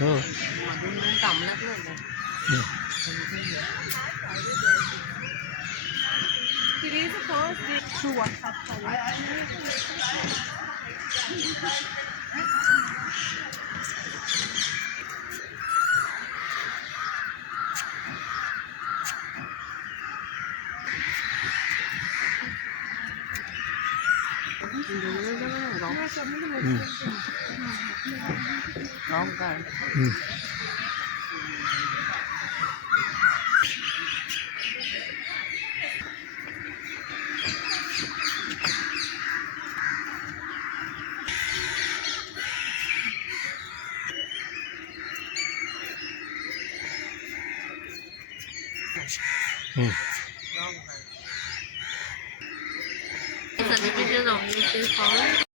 हो. मधून कामलाच नाही. हं. Today is the first day through WhatsApp call. Hmm. Wrong card. Hmm. Hmm. Suspicious object is found.